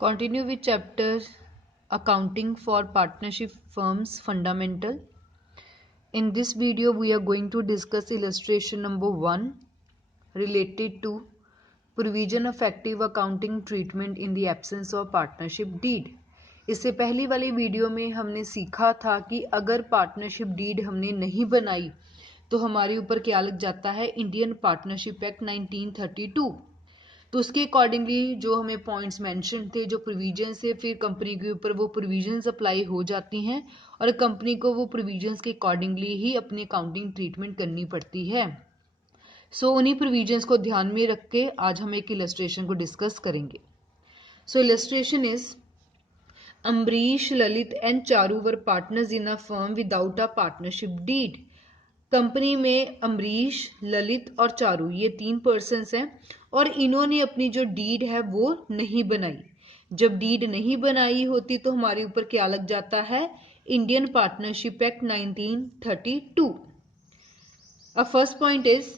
Continue with chapter Accounting for Partnership Firms Fundamental. In this video, we are going to discuss illustration number 1 related to provision of effective accounting treatment in the absence of partnership deed. इससे पहली वाली video में हमने सीखा था कि अगर partnership deed हमने नहीं बनाई तो हमारे ऊपर क्या लग जाता है, इंडियन पार्टनरशिप एक्ट 1932। तो उसके अकॉर्डिंगली जो हमें पॉइंट्स मेंशन थे, जो प्रोविजंस थे, फिर कंपनी के ऊपर वो प्रोविजंस अप्लाई हो जाती हैं और कंपनी को वो प्रोविजंस के अकॉर्डिंगली ही अपनी अकाउंटिंग ट्रीटमेंट करनी पड़ती है। सो उन्हीं प्रोविजंस को ध्यान में रख के आज हम एक इलस्ट्रेशन को डिस्कस करेंगे। So illustration is Ambarish, Lalit and Charu were partners in a firm without a partnership deed. Company में अम्बरीश, ललित और चारू ये 3 पर्सन्स हैं और इन्होंने अपनी जो डीड है वो नहीं बनाई। जब डीड नहीं बनाई होती तो हमारे ऊपर क्या लग जाता है, Indian partnership act 1932। First point is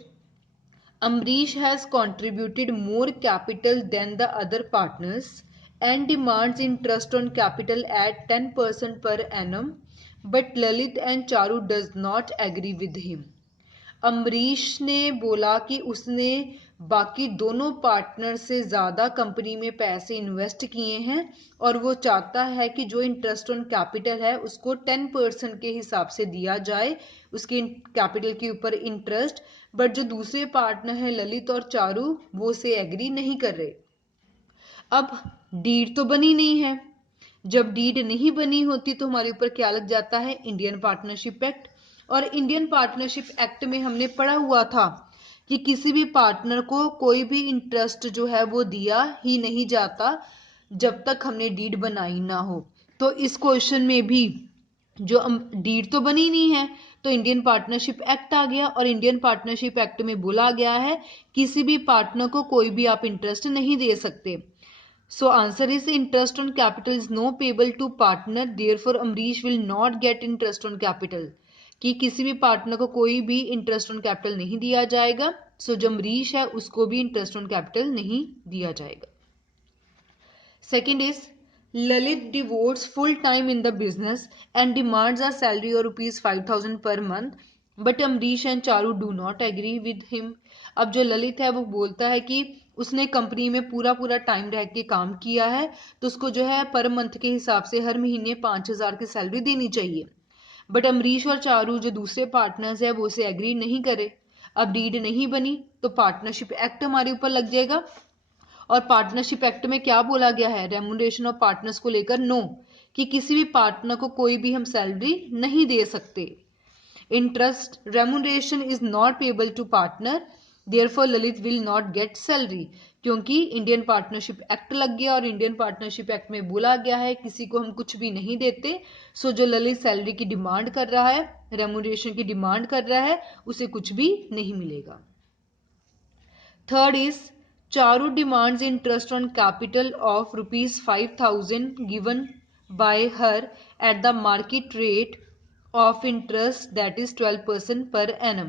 Ambarish has contributed more capital than the other partners and demands interest on capital at 10% per annum, but Lalit and Charu does not agree with him. Ambarish ने बोला कि उसने बाकी दोनों partner से ज़्यादा company में पैसे इन्वेस्ट किए हैं और वो चाहता है कि जो इंटरेस्ट ऑन कैपिटल है उसको 10% के हिसाब से दिया जाए, उसके कैपिटल के ऊपर इंटरेस्ट। बट जो दूसरे पार्टनर है ललित और चारू, वो से एग्री नहीं कर रहे। अब डीड तो बनी नहीं है। जब डीड नहीं बनी होती तो हमारे ऊपर क्या लग जाता है, इंडियन पार्टनरशिप एक्ट। और इंडियन पार्टनरशिप एक्ट में हमने पढ़ा हुआ था कि किसी भी पार्टनर को कोई भी इंटरेस्ट जो है वो दिया ही नहीं जाता जब तक हमने डीड बनाई ना हो। तो इस क्वेश्चन में भी जो डीड तो बनी नहीं है तो इंडियन पार्टनरशिप एक्ट आ गया और इंडियन पार्टनरशिप एक्ट में बोला गया है किसी भी पार्टनर को कोई भी आप इंटरेस्ट नहीं दे सकते। So answer is interest on capital is no payable to partner, therefore Amrish will not get interest on capital। कि किसी भी पार्टनर को कोई भी इंटरेस्ट ऑन कैपिटल नहीं दिया जाएगा। सो जो अमरीश है उसको भी इंटरेस्ट ऑन कैपिटल नहीं दिया जाएगा। Second is Lalit devotes full time in the business and demands a salary और ₹5,000 पर month, but Amrish and Charu do not agree with him. अब जो ललित है वो बोलता है कि उसने कंपनी में पूरा टाइम रह के काम किया है तो उसको जो है पर मंथ के हिसाब से हर महीने 5,000 की सैलरी देनी चाहिए। बट अमरीश और चारू जो दूसरे पार्टनर्स है वो उसे एग्री नहीं करे। अब डीड नहीं बनी तो पार्टनरशिप एक्ट हमारे ऊपर लग जाएगा और पार्टनरशिप एक्ट में क्या बोला गया है, रेम्यूनरेशन ऑफ पार्टनर्स को लेकर नो, कि किसी भी पार्टनर को कोई भी हम सैलरी नहीं दे सकते। Interest remuneration is not payable to partner, therefore Lalit will not get salary, क्योंकि इंडियन पार्टनरशिप एक्ट लग गया और इंडियन पार्टनरशिप एक्ट में बोला गया है किसी को हम कुछ भी नहीं देते। सो जो ललित सैलरी की डिमांड कर रहा है, रेम्यूनरेशन की डिमांड कर रहा है, उसे कुछ भी नहीं मिलेगा। Third is Charu demands interest on capital of ₹5,000 given by her at the market rate of interest that is 12% per annum।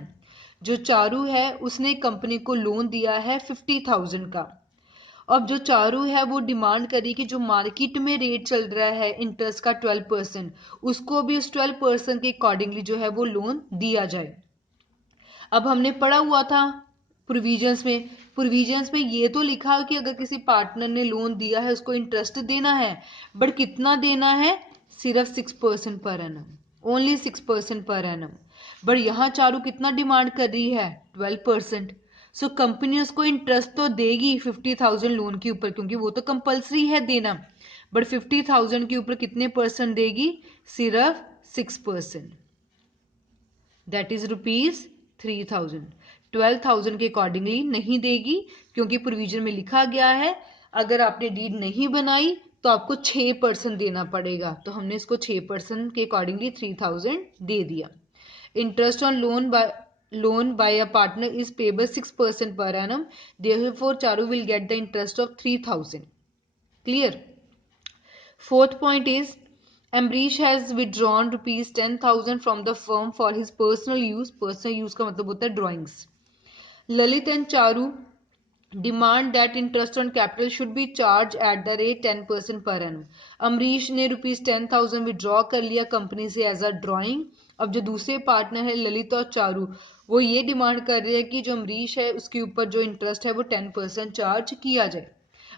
जो चारू है उसने कंपनी को लोन दिया है 50,000 का। अब जो चारू है वो डिमांड करी कि जो मार्केट में रेट चल रहा है इंटरेस्ट का 12%, उसको भी उस 12% के अकॉर्डिंगली जो है वो लोन दिया जाए। अब हमने पढ़ा हुआ था प्रोविजंस में ये तो लिखा है कि अगर किसी पार्टनर ने लोन दिया है उसको इंटरेस्ट देना है, बट कितना देना है, सिर्फ 6% per annum, only 6% per annum. But यहाँ चारू कितना डिमांड कर रही है, 12%। सो कंपनी उसको इंटरेस्ट तो देगी 50,000 लोन के ऊपर, क्योंकि वो तो कंपल्सरी है देना, बट 50,000 के ऊपर कितने परसेंट देगी, सिर्फ 6%, दैट इज ₹3,000। 12,000 के अकॉर्डिंगली नहीं देगी, क्योंकि प्रोविजन में लिखा गया है अगर आपने डीड नहीं बनाई तो आपको 6% देना पड़ेगा। तो हमने इसको 6% के अकॉर्डिंगली 3,000 दे दिया। Interest on loan by a partner is payable 6% per annum, therefore Charu will get the interest of 3,000। Clear. Fourth point is Ambrish has withdrawn ₹10,000 from the firm for his personal use। personal use का मतलब होता है drawings. Lalit and Charu demand that interest on capital should be charge at the rate 10% per annum. Amrish ने ₹10,000 withdraw कर लिया company से as a drawing. अब जो दूसरे पार्टनर है ललित और चारू, वो ये डिमांड कर रहे हैं कि जो अमरीश है उसके ऊपर जो इंटरेस्ट है वो 10% चार्ज किया जाए।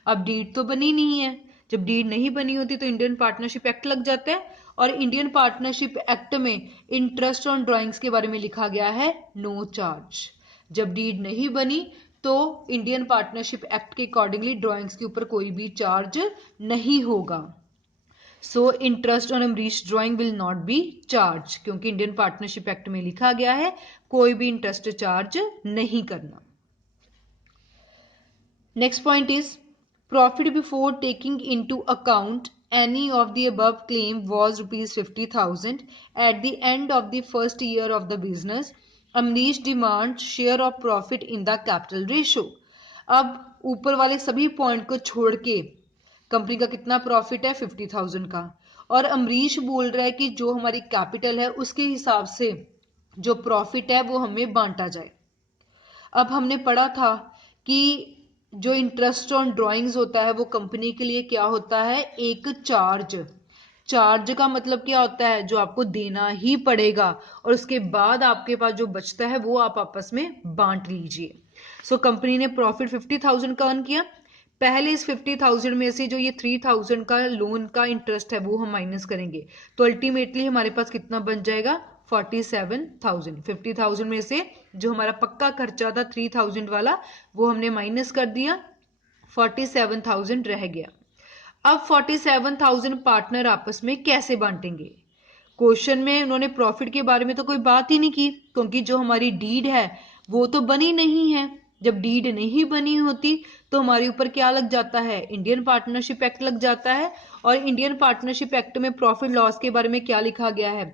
अब डीड तो बनी नहीं है, जब डीड नहीं बनी होती तो इंडियन पार्टनरशिप एक्ट लग जाता है, और इंडियन पार्टनरशिप एक्ट में इंटरेस्ट ऑन ड्राइंग्स के बारे में लिखा गया है नो चार्ज। जब डीड नहीं बनी तो इंडियन पार्टनरशिप एक्ट के अकॉर्डिंगली ड्राइंग्स के ऊपर कोई भी चार्ज नहीं होगा। So interest on Amrish drawing will not be charge, क्योंकि इंडियन पार्टनरशिप एक्ट में लिखा गया है कोई भी इंटरेस्ट चार्ज नहीं करना। Next point is profit before taking into account any of the above claim was ₹50,000 at the end of the first year of the business. Amnish demands share of profit in the capital ratio. अब ऊपर वाले सभी point को छोड़ के company का कितना profit है 50,000 का, और अमरीश बोल रहा है कि जो हमारी कैपिटल है उसके हिसाब से जो प्रॉफिट है वो हमें बांटा जाए। अब हमने पढ़ा था कि जो इंटरेस्ट ऑन ड्राइंग्स होता है वो कंपनी के लिए क्या होता है, एक चार्ज। चार्ज का मतलब क्या होता है, जो आपको देना ही पड़ेगा और उसके बाद आपके पास जो बचता है वो आप आपस में बांट लीजिए। सो कंपनी ने प्रॉफिट 50,000 का अर्न किया। पहले इस 50,000 में से जो ये 3,000 का लोन का इंटरेस्ट है वो हम माइनस करेंगे, तो अल्टीमेटली हमारे पास कितना बन जाएगा 47,000। 50,000 में से जो हमारा पक्का खर्चा था 3,000 वाला वो हमने माइनस कर दिया, 47,000 रह गया। अब 47,000 पार्टनर आपस में कैसे बांटेंगे? क्वेश्चन में उन्होंने प्रॉफिट के बारे में तो कोई बात ही नहीं की, क्योंकि जो हमारी डीड है वो तो बनी नहीं है। जब डीड नहीं बनी होती तो हमारे ऊपर क्या लग जाता है, इंडियन पार्टनरशिप एक्ट लग जाता है। और इंडियन पार्टनरशिप एक्ट में प्रॉफिट लॉस के बारे में क्या लिखा गया है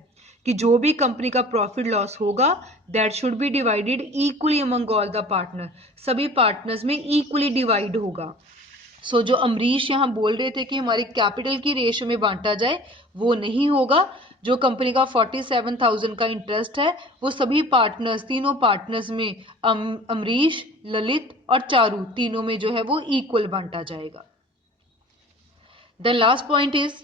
कि जो भी कंपनी का प्रॉफिट लॉस होगा that should be divided equally among all the partner, सभी पार्टनर्स में इक्वली डिवाइड होगा। सो जो अमरीश यहाँ बोल रहे थे कि हमारी कैपिटल की रेशियो में बांटा जाए, वो नहीं होगा। जो कंपनी का 47,000 का इंटरेस्ट है वो सभी पार्टनर्स, तीनों पार्टनर्स में अमरीश, ललित और चारू तीनों में जो है वो इक्वल बांटा जाएगा। The last point is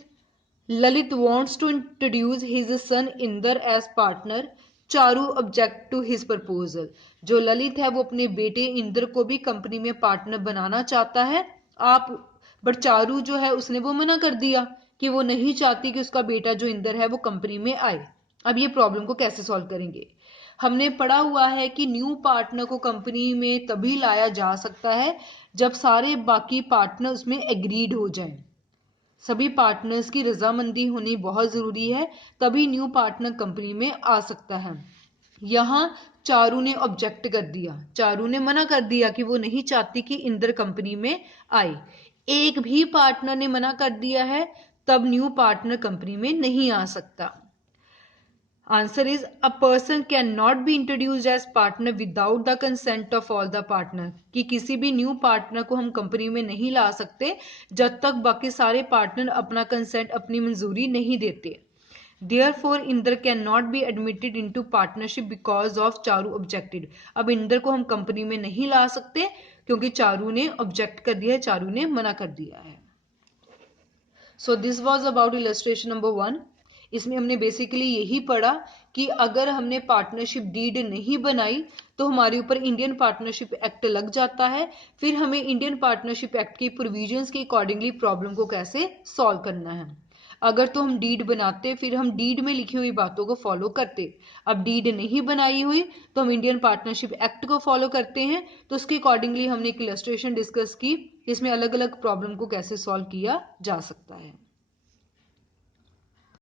Lalit wants to introduce his son Inder as partner. Charu object to his proposal. जो ललित है वो अपने बेटे इंदर को भी कंपनी में पार्टनर बनाना चाहता है। बट चारू जो है उसने वो मना कर दिया कि वो नहीं चाहती कि उसका बेटा जो इंदर है वो कंपनी में आए। अब ये प्रॉब्लम को कैसे सॉल्व करेंगे? हमने पढ़ा हुआ है कि न्यू पार्टनर को कंपनी में तभी लाया जा सकता है जब सारे बाकी पार्टनर उसमें एग्रीड हो जाएं। सभी पार्टनर्स की रजामंदी होनी बहुत जरूरी है, तभी न्यू पार्टनर कंपनी में आ सकता है। यहाँ चारू ने ऑब्जेक्ट कर दिया, चारू ने मना कर दिया कि वो नहीं चाहती कि इंदर कंपनी में आए। एक भी पार्टनर ने मना कर दिया है तब न्यू पार्टनर कंपनी में नहीं आ सकता। Answer is a person can not be introduced as partner without the consent of all the partner, कि किसी भी न्यू पार्टनर को हम कंपनी में नहीं ला सकते जब तक बाकी सारे पार्टनर अपना कंसेंट, अपनी मंजूरी नहीं देते। Therefore, Inder can not be admitted into partnership because of Charu objected. अब इंदर को हम कंपनी में नहीं ला सकते क्योंकि चारू ने ऑब्जेक्ट कर दिया है, चारू ने मना कर दिया है। So this was about illustration number 1। इसमें हमने बेसिकली यही पढ़ा कि अगर हमने पार्टनरशिप डीड नहीं बनाई तो हमारे ऊपर इंडियन पार्टनरशिप एक्ट लग जाता है। फिर हमें इंडियन पार्टनरशिप एक्ट की प्रोविजंस के अकॉर्डिंगली प्रॉब्लम को कैसे सॉल्व करना है। अगर तो हम डीड बनाते फिर हम डीड में लिखी हुई बातों को फॉलो करते। अब डीड नहीं बनाई हुई तो हम इंडियन पार्टनरशिप एक्ट को फॉलो करते हैं। तो उसके अकॉर्डिंगली हमने एक इलस्ट्रेशन डिस्कस की जिसमें अलग अलग प्रॉब्लम को कैसे सॉल्व किया जा सकता है।